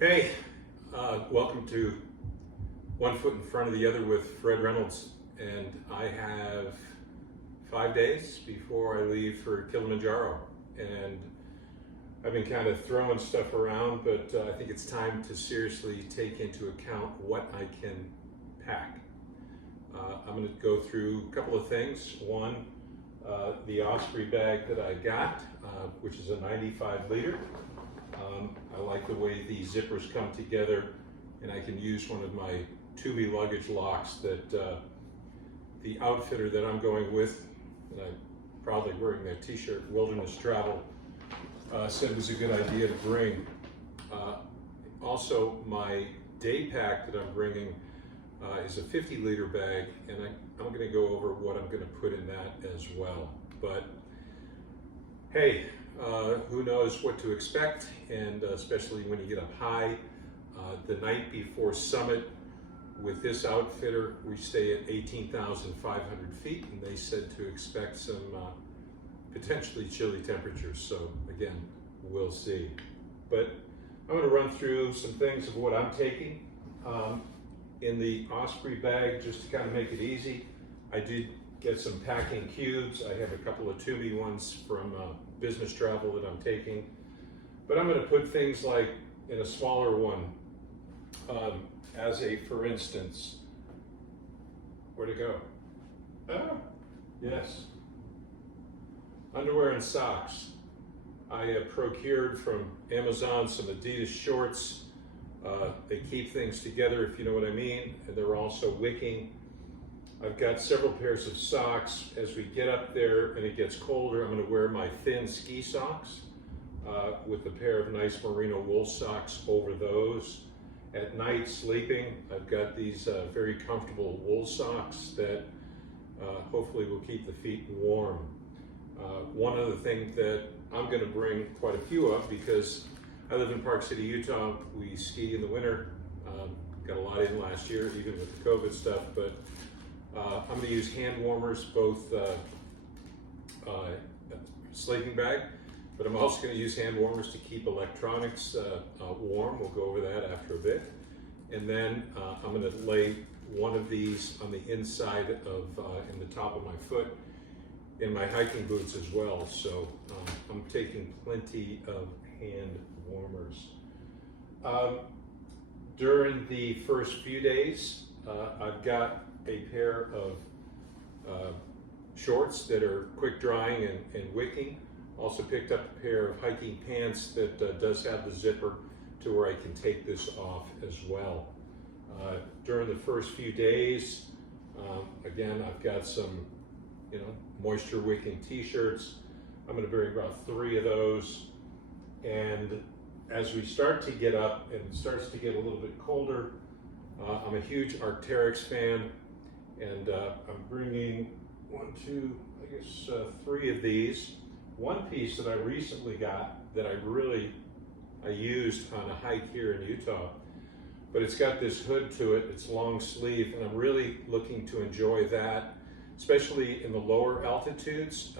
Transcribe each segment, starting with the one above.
Hey, welcome to One Foot in Front of the Other with Fred Reynolds. And I have 5 days before I leave for Kilimanjaro. And I've been kind of throwing stuff around, but I think it's time to seriously take into account what I can pack. I'm going to go through a couple of things. One, the Osprey bag that I got, which is a 95 liter. I like the way the zippers come together, and I can use one of my Tumi luggage locks that the outfitter that I'm going with, and I'm proudly wearing that t-shirt, Wilderness Travel, said was a good idea to bring. Also, my day pack that I'm bringing is a 50 liter bag, and I'm going to go over what I'm going to put in that as well. But hey, who knows what to expect, and especially when you get up high. The night before summit with this outfitter, we stay at 18,500 feet, and they said to expect some potentially chilly temperatures. So again, we'll see. But I'm going to run through some things of what I'm taking. In the Osprey bag, just to kind of make it easy, I did get some packing cubes. I have a couple of Tumi ones from business travel that I'm taking. But I'm going to put things like in a smaller one, as a, for instance, where to go? Ah, yes. Underwear and socks. I procured from Amazon some Adidas shorts. They keep things together, if you know what I mean, and they're also wicking. I've got several pairs of socks. As we get up there and it gets colder, I'm going to wear my thin ski socks with a pair of nice merino wool socks over those. At night sleeping, I've got these very comfortable wool socks that hopefully will keep the feet warm. One other thing that I'm going to bring quite a few of, because I live in Park City, Utah. We ski in the winter. Got a lot in last year, even with the COVID stuff, but I'm going to use hand warmers, both sleeping bag, but I'm also going to use hand warmers to keep electronics warm. We'll go over that after a bit. And then I'm going to lay one of these on the inside of, in the top of my foot, in my hiking boots as well. So I'm taking plenty of hand warmers. During the first few days, I've got a pair of shorts that are quick drying and wicking. Also picked up a pair of hiking pants that does have the zipper to where I can take this off as well. During the first few days, again, I've got some, moisture wicking t-shirts. I'm going to bring about 3 of those. And as we start to get up and it starts to get a little bit colder, I'm a huge Arc'teryx fan, and I'm bringing 3 of these. One piece that I recently got that I used on a hike here in Utah, but it's got this hood to it, it's long sleeve, and I'm really looking to enjoy that, especially in the lower altitudes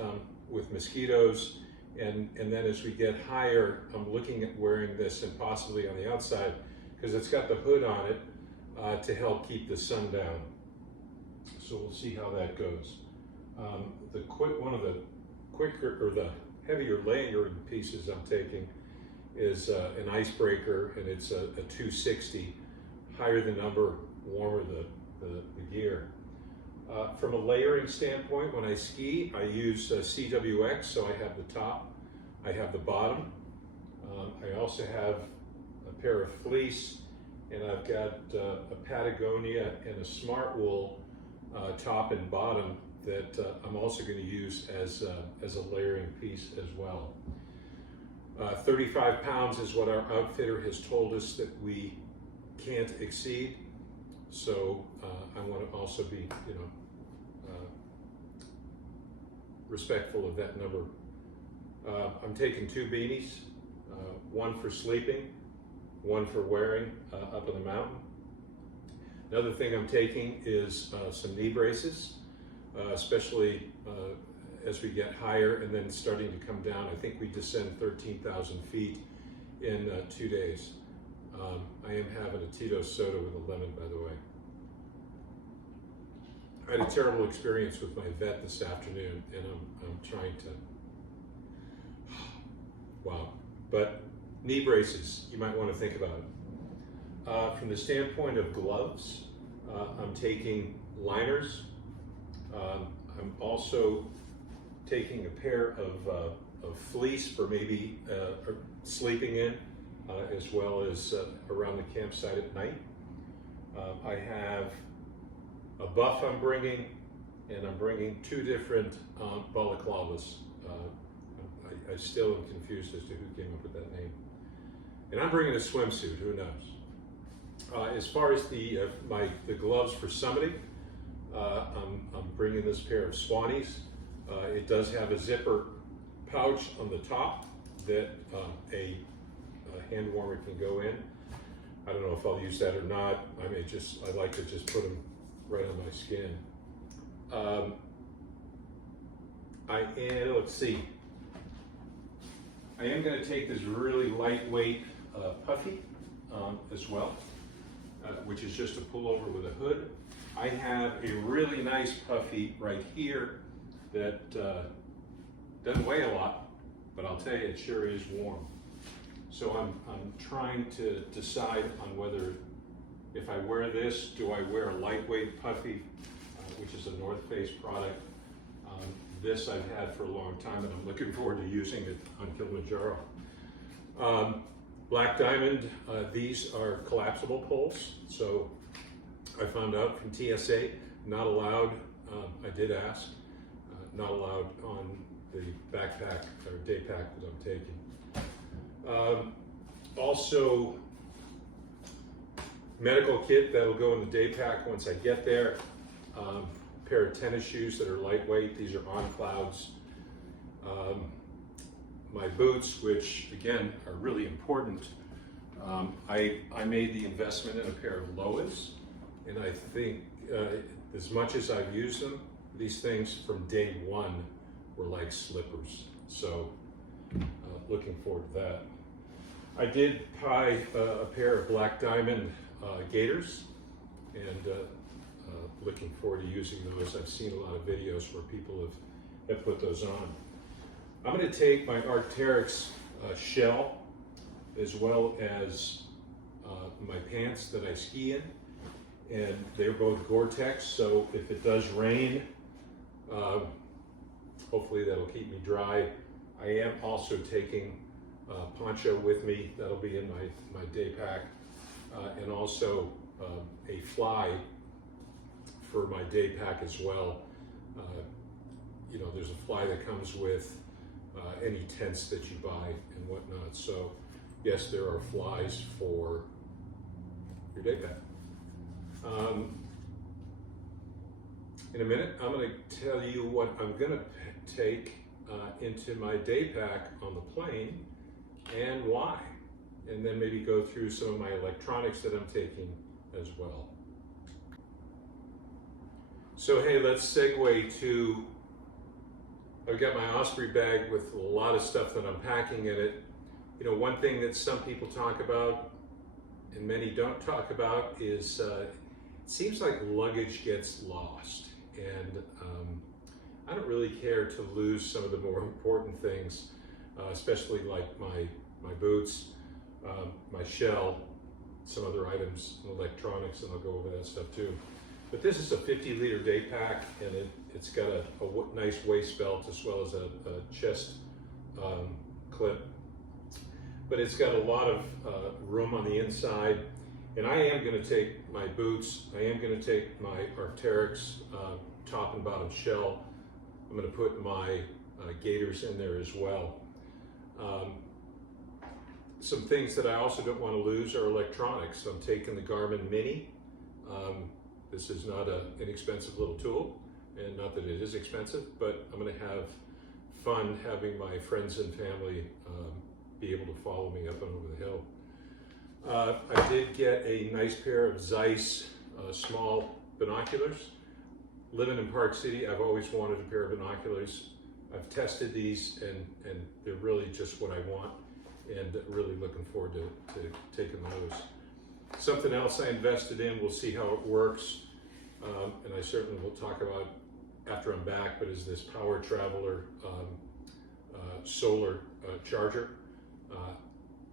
with mosquitoes. And then as we get higher, I'm looking at wearing this and possibly on the outside, because it's got the hood on it to help keep the sun down. So we'll see how that goes. One of the quicker or the heavier layering pieces I'm taking is an icebreaker, and it's a 260. Higher the number, warmer the gear. From a layering standpoint, when I ski, I use CWX, so I have the top, I have the bottom. I also have a pair of fleece, and I've got a Patagonia and a Smart Wool top and bottom that I'm also going to use as a layering piece as well. 35 pounds is what our outfitter has told us that we can't exceed. So I want to also be, respectful of that number. I'm taking 2 beanies, one for sleeping, one for wearing up in the mountain. Another thing I'm taking is some knee braces, especially as we get higher and then starting to come down. I think we descend 13,000 feet in 2 days. I am having a Tito's soda with a lemon, by the way. I had a terrible experience with my vet this afternoon, and I'm trying to, wow. But knee braces, you might want to think about it. From the standpoint of gloves, I'm taking liners. I'm also taking a pair of fleece for maybe sleeping in, as well as around the campsite at night. I have a buff I'm bringing, and I'm bringing 2 different balaclavas. I still am confused as to who came up with that name. And I'm bringing a swimsuit, who knows? As far as the gloves for summiting, I'm bringing this pair of Swannies. It does have a zipper pouch on the top that a hand warmer can go in. I don't know if I'll use that or not. I like to just put them right on my skin. Let's see. I am going to take this really lightweight puffy as well, which is just a pullover with a hood. I have a really nice puffy right here that doesn't weigh a lot, but I'll tell you, it sure is warm. So I'm trying to decide on whether, if I wear this, do I wear a lightweight puffy, which is a North Face product. This I've had for a long time, and I'm looking forward to using it on Kilimanjaro. Black Diamond, these are collapsible poles. So I found out from TSA, not allowed, I did ask, not allowed on the backpack or day pack that I'm taking. Also, medical kit that'll go in the day pack once I get there. Pair of tennis shoes that are lightweight. These are On Clouds. My boots, which again are really important. I made the investment in a pair of Loas, and I think as much as I've used them, these things from day one were like slippers. So looking forward to that. I did buy a pair of Black Diamond gaiters, and looking forward to using those. I've seen a lot of videos where people have put those on. I'm going to take my Arc'teryx shell, as well as my pants that I ski in, and they're both Gore-Tex, so if it does rain, hopefully that'll keep me dry. I am also taking poncho with me. That'll be in my day pack, and also a fly for my day pack as well. You know, there's a fly that comes with any tents that you buy and whatnot. So yes, there are flies for your day pack. In a minute, I'm going to tell you what I'm going to take into my day pack on the plane and why, and then maybe go through some of my electronics that I'm taking as well. So hey, let's segue to, I've got my Osprey bag with a lot of stuff that I'm packing in it. You know, one thing that some people talk about and many don't talk about is it seems like luggage gets lost, and I don't really care to lose some of the more important things, especially like my boots, my shell, some other items, electronics, and I'll go over that stuff too. But this is a 50-liter day pack, and it's got a nice waist belt as well as a chest clip. But it's got a lot of room on the inside, and I am going to take my boots. I am going to take my Arc'teryx top and bottom shell. I'm going to put my gaiters in there as well. Some things that I also don't want to lose are electronics. I'm taking the Garmin Mini. This is not an inexpensive little tool, and not that it is expensive, but I'm going to have fun having my friends and family be able to follow me up and over the hill. I did get a nice pair of Zeiss small binoculars. Living in Park City, I've always wanted a pair of binoculars. I've tested these, and they're really just what I want. and really looking forward to taking those. Something else I invested in, we'll see how it works, and I certainly will talk about after I'm back, but is this Power Traveler solar charger.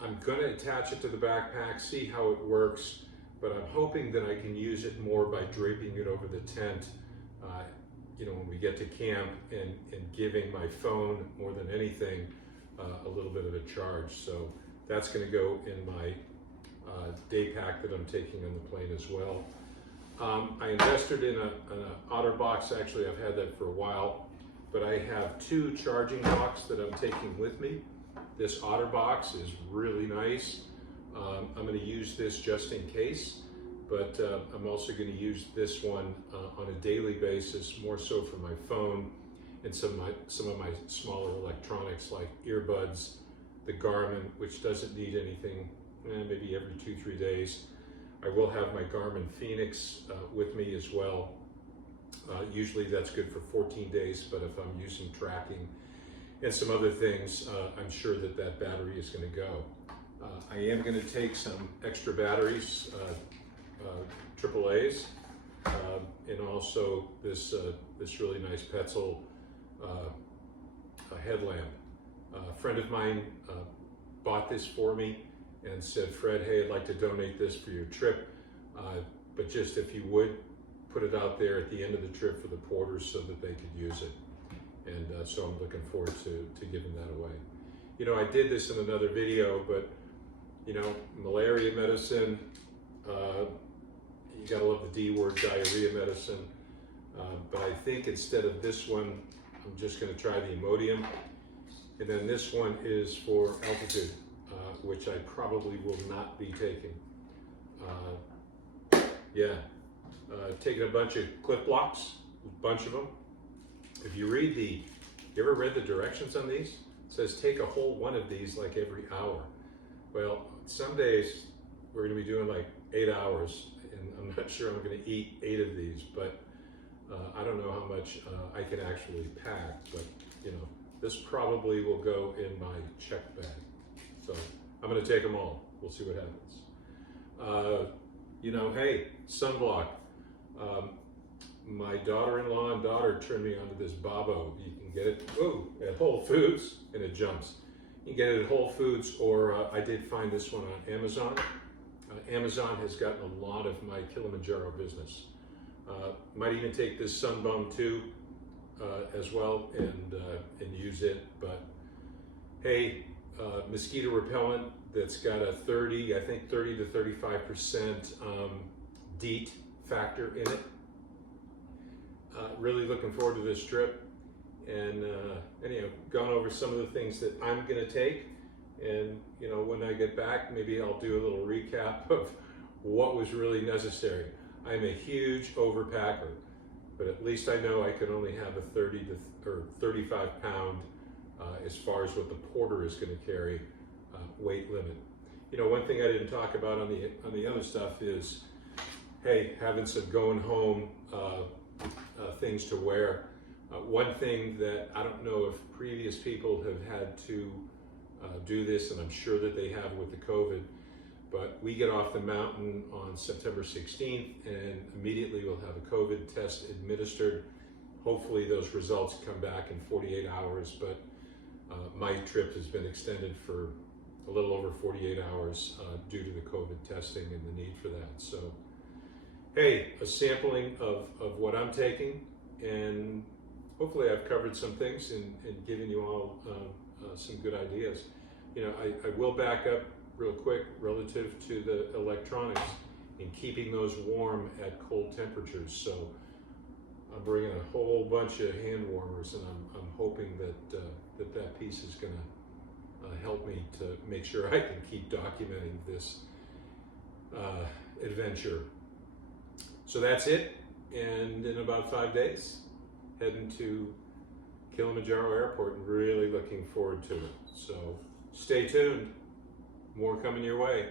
I'm going to attach it to the backpack, see how it works, but I'm hoping that I can use it more by draping it over the tent, you know, when we get to camp, and giving my phone more than anything a little bit of a charge. So that's going to go in my day pack that I'm taking on the plane as well. I invested in an OtterBox. Actually, I've had that for a while, but I have 2 charging docks that I'm taking with me. This OtterBox is really nice. I'm going to use this just in case, but I'm also going to use this one on a daily basis, more so for my phone and some of my smaller electronics like earbuds, the Garmin, which doesn't need anything, maybe every 2-3 days. I will have my Garmin Phoenix with me as well. Usually that's good for 14 days, but if I'm using tracking and some other things, I'm sure that that battery is going to go. I am going to take some extra batteries, Triple A's, and also this really nice Petzl headlamp. A friend of mine bought this for me and said, Fred, hey, I'd like to donate this for your trip, but just if you would, put it out there at the end of the trip for the porters so that they could use it. And so I'm looking forward to giving that away. You know, I did this in another video, but you know, malaria medicine, you gotta love the D word, diarrhea medicine. But I think instead of this one, I'm just gonna try the Imodium. And then this one is for altitude, which I probably will not be taking. Taking a bunch of clip blocks, a bunch of them. If you read you ever read the directions on these? It says take a whole one of these like every hour. Well, some days we're gonna be doing like 8 hours, and I'm not sure I'm gonna eat 8 of these, but I don't know how much I can actually pack, but you know, this probably will go in my check bag. So I'm gonna take them all. We'll see what happens. You know, hey, sunblock. My daughter-in-law and daughter turned me onto this Babo. You can get it at Whole Foods, and it jumps. You can get it at Whole Foods, or I did find this one on Amazon. Amazon has gotten a lot of my Kilimanjaro business. Might even take this Sunbum too as well and use it. But hey, mosquito repellent that's got a 30 to 35% DEET factor in it. Really looking forward to this trip, and anyhow, gone over some of the things that I'm going to take, and you know, when I get back, maybe I'll do a little recap of what was really necessary. I'm a huge overpacker, but at least I know I can only have a 30 or 35 pound as far as what the porter is going to carry weight limit. You know, one thing I didn't talk about on the other stuff is, hey, having some going home things to wear. One thing that I don't know if previous people have had to do this, and I'm sure that they have with the COVID, but we get off the mountain on September 16th, and immediately we'll have a COVID test administered. Hopefully those results come back in 48 hours, but my trip has been extended for a little over 48 hours due to the COVID testing and the need for that. So, hey, a sampling of what I'm taking, and hopefully I've covered some things and given you all some good ideas. You know, I will back up real quick relative to the electronics and keeping those warm at cold temperatures. So I'm bringing a whole bunch of hand warmers, and I'm hoping that that piece is going to help me to make sure I can keep documenting this adventure. So that's it, and in about 5 days, heading to Kilimanjaro Airport and really looking forward to it. So stay tuned, more coming your way.